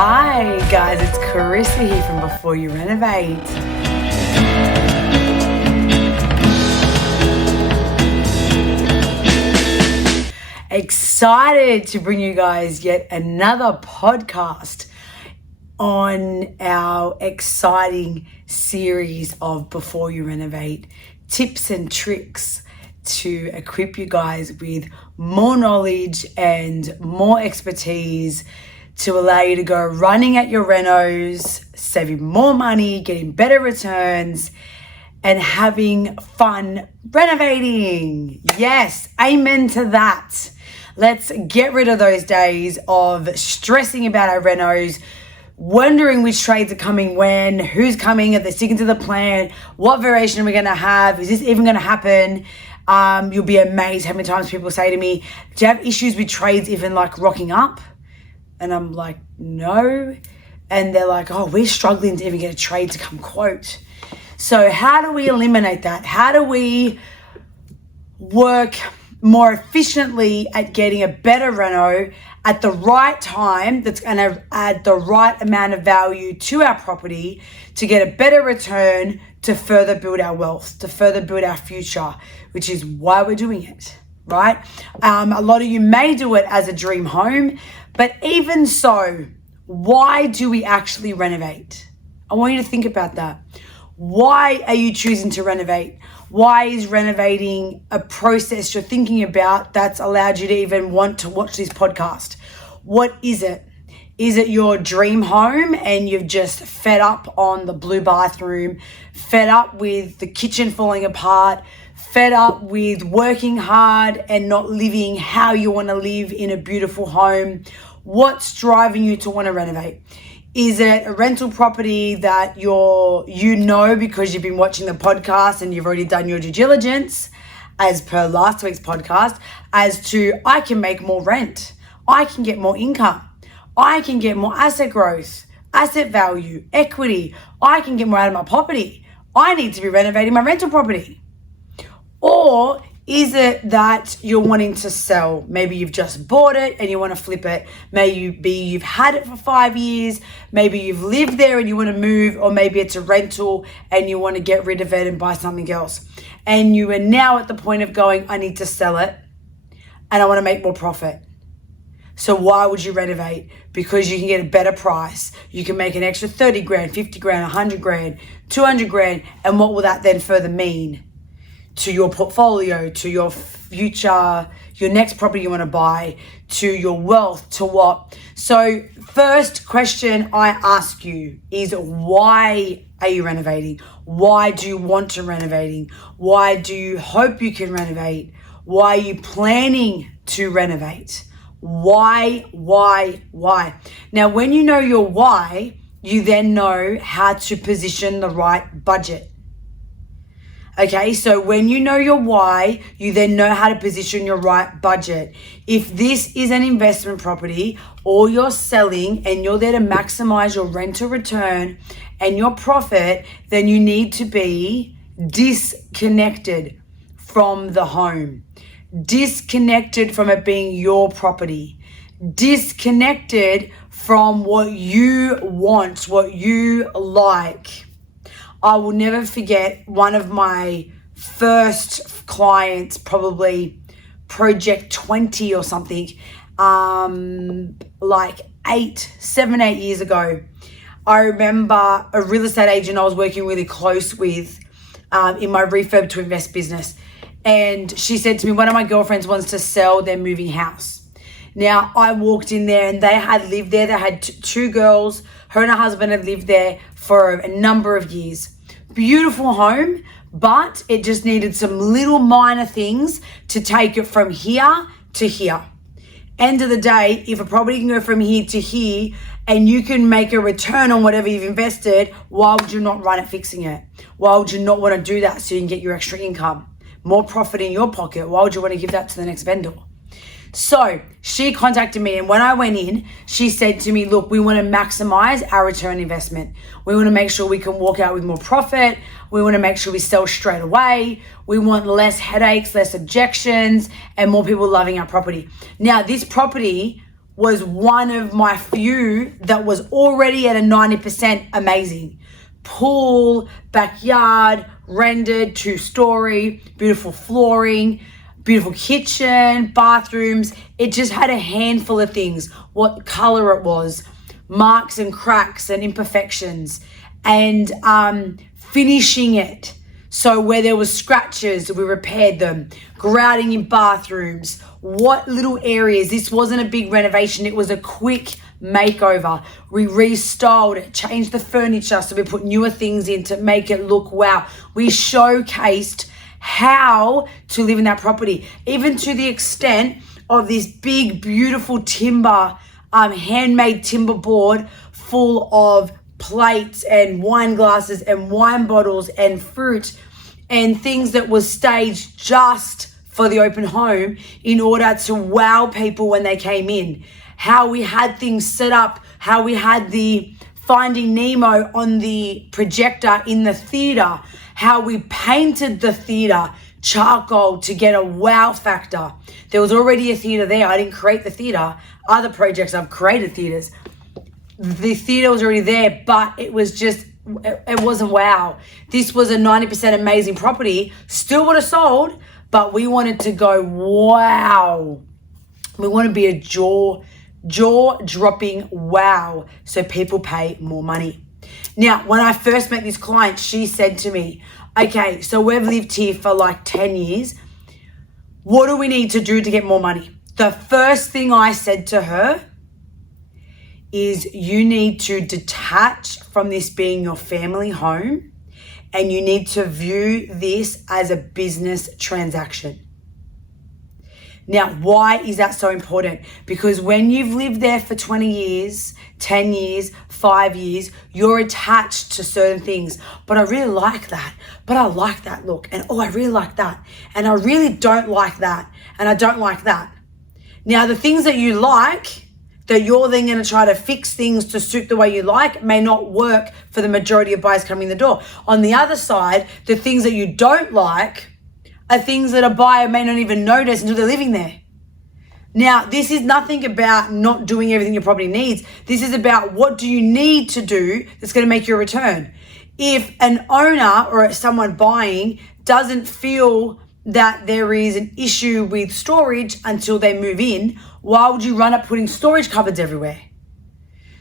Hi guys, it's Carissa here from Before You Renovate. Excited to bring you guys yet another podcast on our exciting series of Before You Renovate tips and tricks to equip you guys with more knowledge and more expertise to allow you to go running at your renos, saving more money, getting better returns, and having fun renovating. Yes, amen to that. Let's get rid of those days of stressing about our renos, wondering which trades are coming when, who's coming, are they sticking to the plan, what variation are we going to have, is this even going to happen? You'll be amazed how many times people say to me, do you have issues with trades even like rocking up? And I'm like, no. And they're like, oh, we're struggling to even get a trade to come quote. So how do we eliminate that? How do we work more efficiently at getting a better reno at the right time that's going to add the right amount of value to our property to get a better return to further build our wealth, to further build our future, which is why we're doing it, right? A lot of you may do it as a dream home, but even so, why do we actually renovate? I want you to think about that. Why are you choosing to renovate? Why is renovating a process you're thinking about that's allowed you to even want to watch this podcast? What is it? Is it your dream home and you've just fed up on the blue bathroom, fed up with the kitchen falling apart, fed up with working hard and not living how you want to live in a beautiful home? What's driving you to want to renovate? Is it a rental property that you know because you've been watching the podcast and you've already done your due diligence, as per last week's podcast, as to I can make more rent, I can get more income, I can get more asset growth, asset value, equity, I can get more out of my property, I need to be renovating my rental property? Or is it that you're wanting to sell? Maybe you've just bought it and you want to flip it. Maybe you've had it for 5 years. Maybe you've lived there and you want to move, or maybe it's a rental and you want to get rid of it and buy something else. And you are now at the point of going, I need to sell it and I want to make more profit. So why would you renovate? Because you can get a better price. You can make an extra 30 grand, 50 grand, 100 grand, 200 grand. And what will that then further mean to your portfolio, to your future, your next property you want to buy, to your wealth, to what? So first question I ask you is, why are you renovating? Why do you want to renovating? Why do you hope you can renovate? Why are you planning to renovate? Why? Now, when you know your why, you then know how to position the right budget. Okay, so when you know your why, you then know how to position your right budget. If this is an investment property or you're selling and you're there to maximize your rental return and your profit, then you need to be disconnected from the home, disconnected from it being your property, disconnected from what you want, what you like. I will never forget one of my first clients, probably Project 20 or something, like 7, 8 years ago. I remember a real estate agent I was working really close with in my refurb to invest business. And she said to me, one of my girlfriends wants to sell their moving house. Now, I walked in there and they had lived there. They had two girls. Her and her husband had lived there for a number of years. Beautiful home, but it just needed some little minor things to take it from here to here. End of the day, if a property can go from here to here and you can make a return on whatever you've invested, why would you not run it fixing it? Why would you not want to do that so you can get your extra income? More profit in your pocket. Why would you want to give that to the next vendor? So she contacted me, and when I went in, she said to me, look, we want to maximize our return investment. We want to make sure we can walk out with more profit. We want to make sure we sell straight away. We want less headaches, less objections, and more people loving our property. Now, this property was one of my few that was already at a 90% amazing. Pool, backyard, rendered, 2-story, beautiful flooring, beautiful kitchen, bathrooms. It just had a handful of things, what color it was, marks and cracks and imperfections, and finishing it. So where there was scratches, we repaired them, grouting in bathrooms, what little areas. This wasn't a big renovation. It was a quick makeover. We restyled it, changed the furniture, so we put newer things in to make it look wow. We showcased how to live in that property, even to the extent of this big, beautiful timber, handmade timber board full of plates and wine glasses and wine bottles and fruit and things that was staged just for the open home in order to wow people when they came in. How we had things set up, how we had the Finding Nemo on the projector in the theater, how we painted the theater charcoal to get a wow factor. There was already a theater there. I didn't create the theater. Other projects, I've created theaters. The theater was already there, but it was just, it wasn't wow. This was a 90% amazing property. Still would have sold, but we wanted to go wow. We want to be a jaw-dropping wow, so people pay more money. Now, when I first met this client, she said to me, okay, so we've lived here for like 10 years. What do we need to do to get more money? The first thing I said to her is you need to detach from this being your family home, and you need to view this as a business transaction. Now, why is that so important? Because when you've lived there for 20 years, 10 years, 5 years, you're attached to certain things. But I really like that. But I like that look. And oh, I really like that. And I really don't like that. And I don't like that. Now, the things that you like, that you're then going to try to fix things to suit the way you like, may not work for the majority of buyers coming in the door. On the other side, the things that you don't like are things that a buyer may not even notice until they're living there. Now, this is nothing about not doing everything your property needs. This is about what do you need to do that's going to make you a return. If an owner or someone buying doesn't feel that there is an issue with storage until they move in, why would you run up putting storage cupboards everywhere?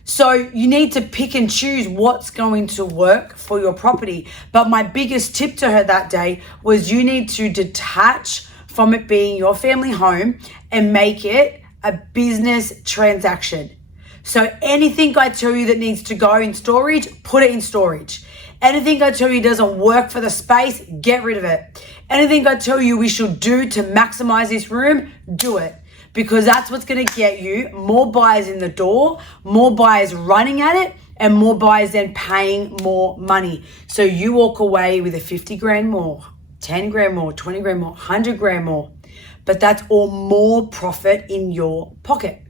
So you need to pick and choose what's going to work for your property. But my biggest tip to her that day was you need to detach from it being your family home and make it a business transaction. So anything I tell you that needs to go in storage, put it in storage. Anything I tell you doesn't work for the space, get rid of it. Anything I tell you we should do to maximize this room, do it. Because that's what's going to get you more buyers in the door, more buyers running at it, and more buyers then paying more money. So you walk away with a 50 grand more, 10 grand more, 20 grand more, 100 grand more. But that's all more profit in your pocket,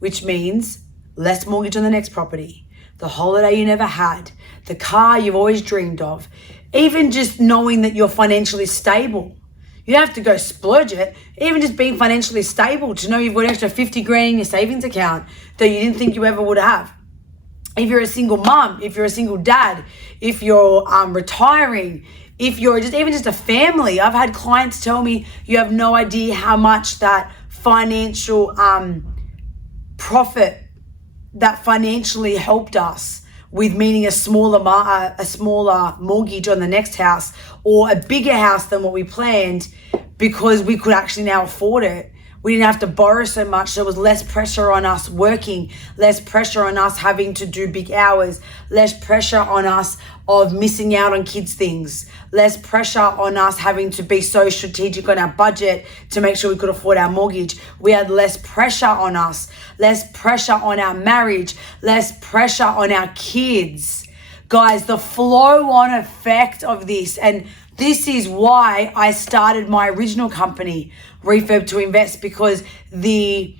which means less mortgage on the next property, the holiday you never had, the car you've always dreamed of, even just knowing that you're financially stable. You don't have to go splurge it. Even just being financially stable, to know you've got an extra 50 grand in your savings account that you didn't think you ever would have. If you're a single mom, if you're a single dad, if you're retiring, if you're just a family. I've had clients tell me you have no idea how much that financial profit that financially helped us with, meaning a smaller mortgage on the next house or a bigger house than what we planned, because we could actually now afford it. We didn't have to borrow so much. There was less pressure on us working, less pressure on us having to do big hours, less pressure on us of missing out on kids' things, less pressure on us having to be so strategic on our budget to make sure we could afford our mortgage. We had less pressure on us, less pressure on our marriage, less pressure on our kids. Guys, the flow-on effect of this, and this is why I started my original company, Refurb to Invest, because the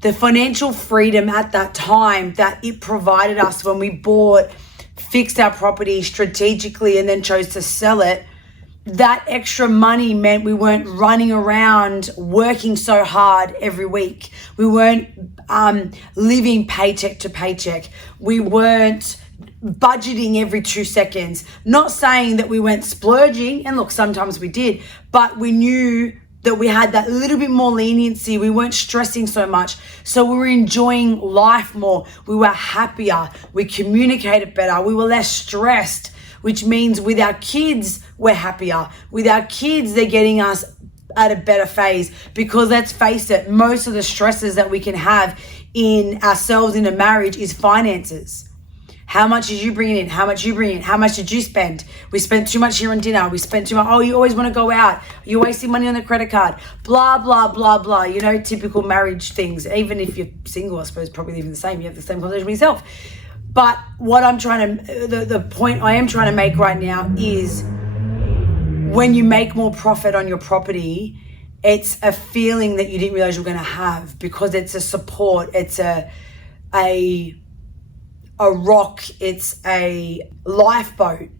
financial freedom at that time that it provided us when we bought, fixed our property strategically, and then chose to sell it, that extra money meant we weren't running around working so hard every week. We weren't living paycheck to paycheck. We weren't budgeting every 2 seconds. Not saying that we weren't splurging, and look, sometimes we did, but we knew that we had that little bit more leniency. We weren't stressing so much. So we were enjoying life more. We were happier. We communicated better. We were less stressed, which means with our kids, we're happier. With our kids, they're getting us at a better phase, because let's face it, most of the stresses that we can have in ourselves in a marriage is finances. How much did you bring in? How much you bring in? How much did you spend? We spent too much here on dinner. We spent too much. Oh, you always want to go out. You're wasting money on the credit card. Blah, blah, blah, blah. You know, typical marriage things. Even if you're single, I suppose, probably living the same. You have the same conversation with yourself. But what I'm trying to, the point I am trying to make right now is when you make more profit on your property, it's a feeling that you didn't realize you were going to have, because it's a support. It's a rock, it's a lifeboat.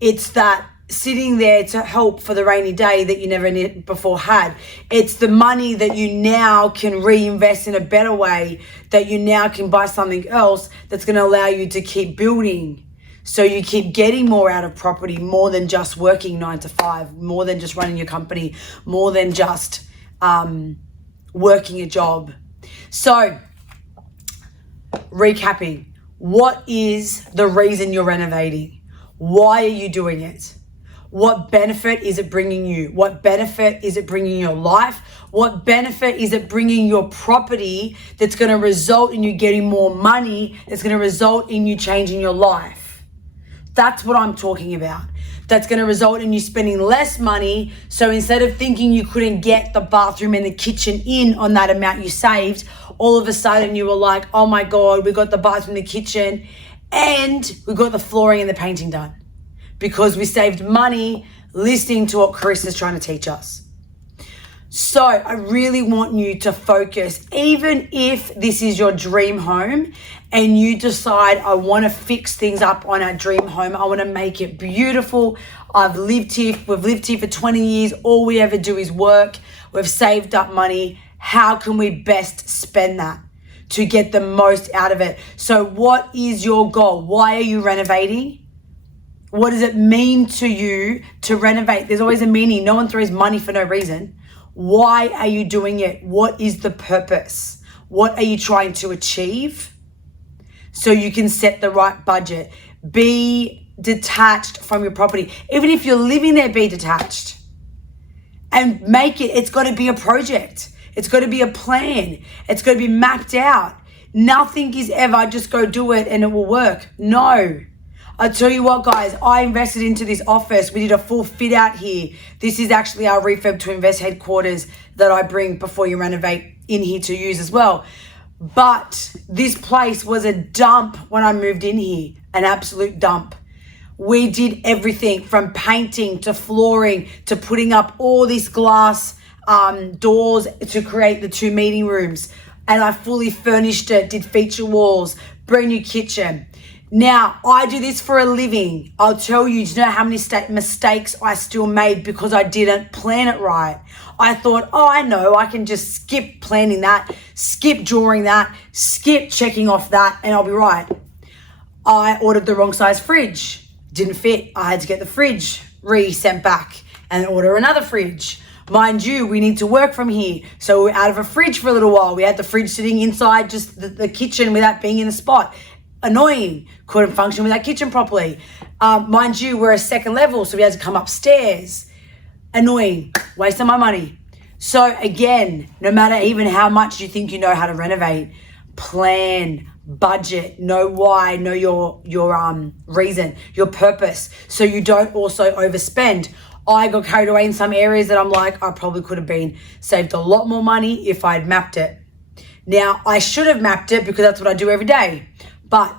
It's that sitting there to help for the rainy day that you never before had. It's the money that you now can reinvest in a better way, that you now can buy something else that's going to allow you to keep building. So you keep getting more out of property, more than just working 9 to 5, more than just running your company, more than just working a job. So recapping. What is the reason you're renovating? Why are you doing it? What benefit is it bringing you? What benefit is it bringing your life? What benefit is it bringing your property that's going to result in you getting more money, that's going to result in you changing your life? That's what I'm talking about. That's going to result in you spending less money. So instead of thinking you couldn't get the bathroom and the kitchen in on that amount you saved, all of a sudden you were like, oh my God, we got the bathroom, the kitchen, and we got the flooring and the painting done, because we saved money listening to what Chris is trying to teach us. So I really want you to focus, even if this is your dream home and you decide, I want to fix things up on our dream home. I want to make it beautiful. We've lived here for 20 years. All we ever do is work. We've saved up money. How can we best spend that to get the most out of it? So what is your goal? Why are you renovating? What does it mean to you to renovate? There's always a meaning. No one throws money for no reason. Why are you doing it? What is the purpose? What are you trying to achieve? So you can set the right budget. Be detached from your property. Even if you're living there, be detached. And make it, it's got to be a project. It's got to be a plan. It's got to be mapped out. Nothing is ever just go do it and it will work. No. I tell you what, guys, I invested into this office. We did a full fit out here. This is actually our Refurb to Invest headquarters that I bring before you renovate in here to use as well. But this place was a dump when I moved in here, an absolute dump. We did everything from painting to flooring to putting up all this glass doors to create the 2 meeting rooms. And I fully furnished it, did feature walls, brand new kitchen. Now, I do this for a living. I'll tell you, do you know how many mistakes I still made because I didn't plan it right? I thought, oh, I know, I can just skip planning that, skip drawing that, skip checking off that, and I'll be right. I ordered the wrong size fridge. Didn't fit. I had to get the fridge sent back and order another fridge. Mind you, we need to work from here. So we're out of a fridge for a little while. We had the fridge sitting inside just the kitchen without being in a spot. Annoying. Couldn't function with that kitchen properly. Mind you, we're a second level, so we had to come upstairs. Annoying. Wasting my money. So again, no matter even how much you think you know how to renovate, plan, budget, know why, know your reason, your purpose, so you don't also overspend. I got carried away in some areas that I'm like, I probably could have saved a lot more money if I'd mapped it. Now, I should have mapped it because that's what I do every day. But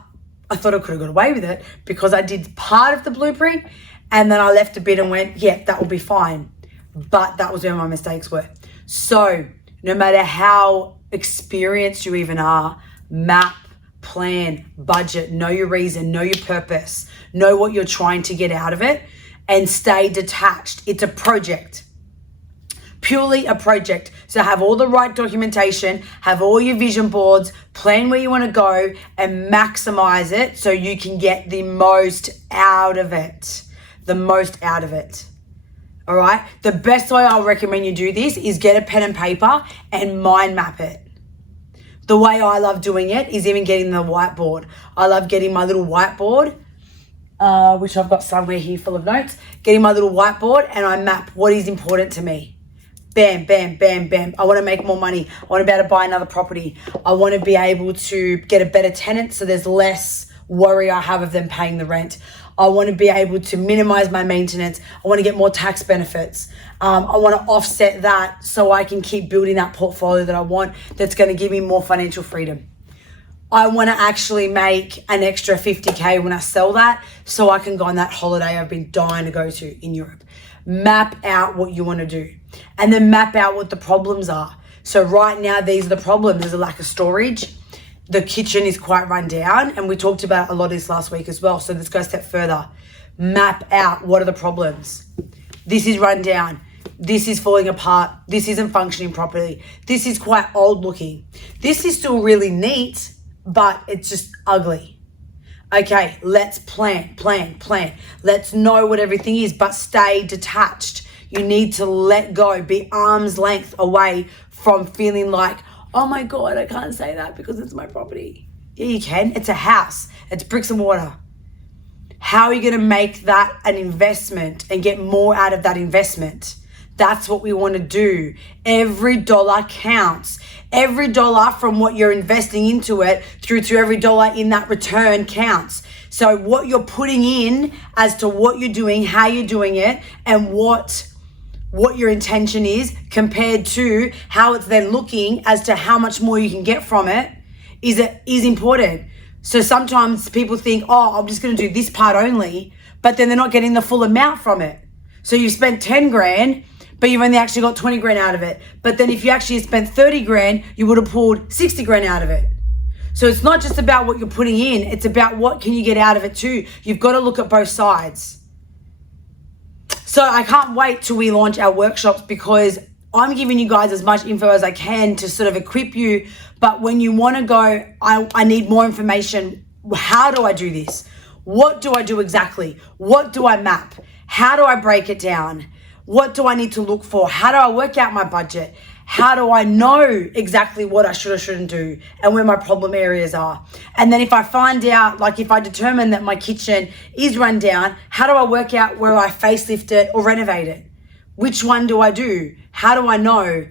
I thought I could have got away with it because I did part of the blueprint and then I left a bit and went, yeah, that will be fine. But that was where my mistakes were. So no matter how experienced you even are, map, plan, budget, know your reason, know your purpose, know what you're trying to get out of it, and stay detached. It's a project. Purely a project. So have all the right documentation, have all your vision boards, plan where you want to go, and maximize it so you can get the most out of it. The most out of it. All right? The best way I'll recommend you do this is get a pen and paper and mind map it. The way I love doing it is even getting the whiteboard. I love getting my little whiteboard, which I've got somewhere here full of notes, getting my little whiteboard, and I map what is important to me. Bam, bam, bam, bam. I want to make more money. I want to be able to buy another property. I want to be able to get a better tenant so there's less worry I have of them paying the rent. I want to be able to minimize my maintenance. I want to get more tax benefits. I want to offset that so I can keep building that portfolio that I want that's going to give me more financial freedom. I want to actually make an extra 50K when I sell that so I can go on that holiday I've been dying to go to in Europe. Map out what you want to do and then map out what the problems are. So right now, these are the problems. There's a lack of storage. The kitchen is quite run down, and we talked about a lot of this last week as well. So let's go a step further. Map out what are the problems. This is run down. This is falling apart. This isn't functioning properly. This is quite old looking. This is still really neat, but it's just ugly. Okay, let's plan. Let's know what everything is, but stay detached. You need to let go, be arm's length away from feeling like, oh my God, I can't say that because it's my property. Yeah, you can. It's a house. It's bricks and mortar. How are you going to make that an investment and get more out of that investment? That's what we want to do. Every dollar counts. Every dollar from what you're investing into it through to every dollar in that return counts. So what you're putting in as to what you're doing, how you're doing it, and what your intention is compared to how it's then looking as to how much more you can get from it is important. So sometimes people think, oh, I'm just going to do this part only, but then they're not getting the full amount from it. So you've spent 10 grand, but you've only actually got 20 grand out of it. But then if you actually spent 30 grand, you would have pulled 60 grand out of it. So it's not just about what you're putting in, it's about what can you get out of it too. You've got to look at both sides. So I can't wait till we launch our workshops because I'm giving you guys as much info as I can to sort of equip you. But when you want to go, I need more information. How do I do this? What do I do exactly? What do I map? How do I break it down? What do I need to look for? How do I work out my budget? How do I know exactly what I should or shouldn't do and where my problem areas are? And then if I find out, like if I determine that my kitchen is run down, how do I work out where I facelift it or renovate it? Which one do I do? How do I know?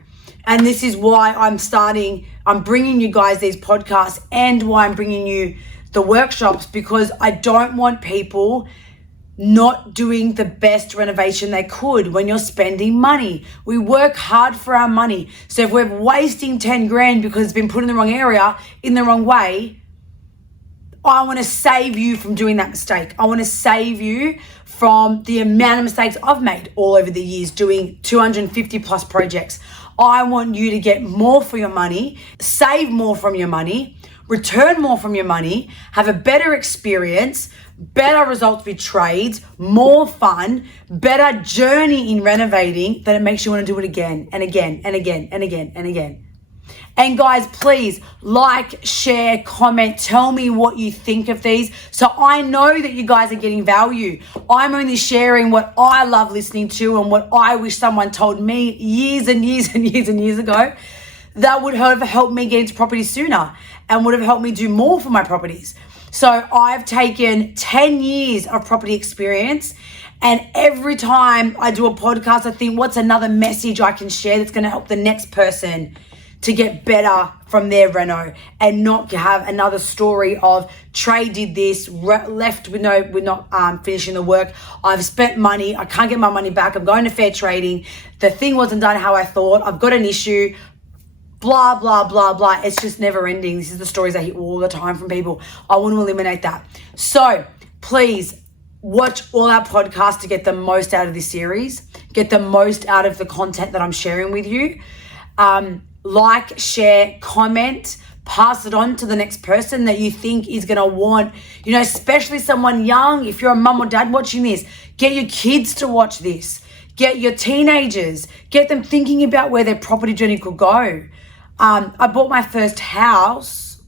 And this is why I'm bringing you guys these podcasts and why I'm bringing you the workshops, because I don't want people not doing the best renovation they could when you're spending money. We work hard for our money. So if we're wasting 10 grand because it's been put in the wrong area, in the wrong way, I want to save you from doing that mistake. I want to save you from the amount of mistakes I've made all over the years doing 250 plus projects. I want you to get more for your money, save more from your money, return more from your money, have a better experience, better results with trades, more fun, better journey in renovating, that it makes you want to do it again and again and again and again and again. And guys, please like, share, comment, tell me what you think of these so I know that you guys are getting value. I'm only sharing what I love listening to and what I wish someone told me years and years and years and years ago that would have helped me get into property sooner and would have helped me do more for my properties. So I've taken 10 years of property experience, and every time I do a podcast, I think, what's another message I can share that's going to help the next person to get better from their reno and not have another story of Trey did this, left with we're not finishing the work. I've spent money. I can't get my money back. I'm going to fair trading. The thing wasn't done how I thought. I've got an issue. Blah, blah, blah, blah. It's just never ending. This is the stories I hear all the time from people. I want to eliminate that. So please watch all our podcasts to get the most out of this series. Get the most out of the content that I'm sharing with you. Like, share, comment, pass it on to the next person that you think is going to want, especially someone young. If you're a mum or dad watching this, get your kids to watch this. Get your teenagers, get them thinking about where their property journey could go. I bought my first house,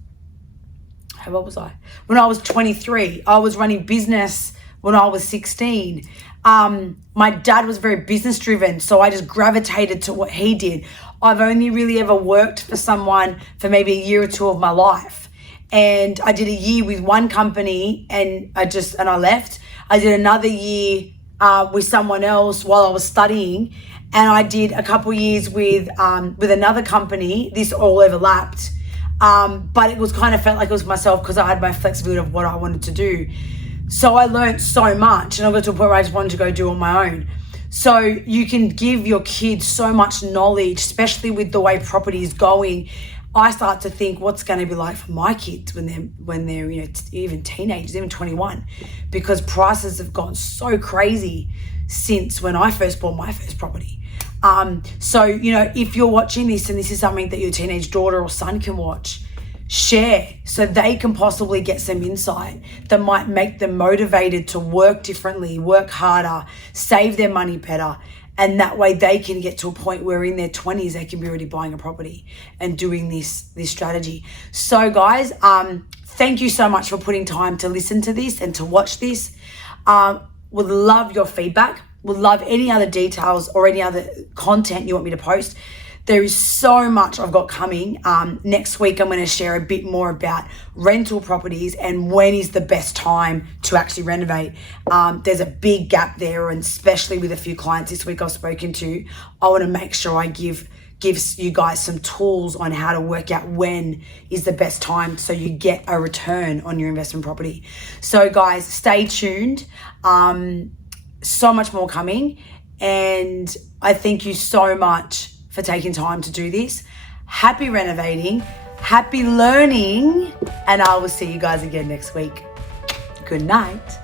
what was I? When I was 23. I was running business when I was 16. My dad was very business driven, so I just gravitated to what he did. I've only really ever worked for someone for maybe a year or two of my life. And I did a year with one company and I left. I did another year with someone else while I was studying, and I did a couple of years with another company. This all overlapped, but it was kind of felt like it was myself because I had my flexibility of what I wanted to do. So I learned so much, and I got to a point where I just wanted to go do on my own. So you can give your kids so much knowledge, especially with the way property is going. I start to think what's going to be like for my kids when they're even teenagers, even 21, because prices have gone so crazy since when I first bought my first property. So if you're watching this and this is something that your teenage daughter or son can watch, share so they can possibly get some insight that might make them motivated to work differently, work harder, save their money better. And that way they can get to a point where in their 20s, they can be already buying a property and doing this strategy. So guys, thank you so much for putting time to listen to this and to watch this. Would love your feedback. Would love any other details or any other content you want me to post. There is so much I've got coming. Next week, I'm going to share a bit more about rental properties and when is the best time to actually renovate. There's a big gap there, and especially with a few clients this week I've spoken to, I want to make sure I give you guys some tools on how to work out when is the best time so you get a return on your investment property. So guys, stay tuned. So much more coming, and I thank you so much for taking time to do this. Happy renovating, happy learning, and I will see you guys again next week. Good night.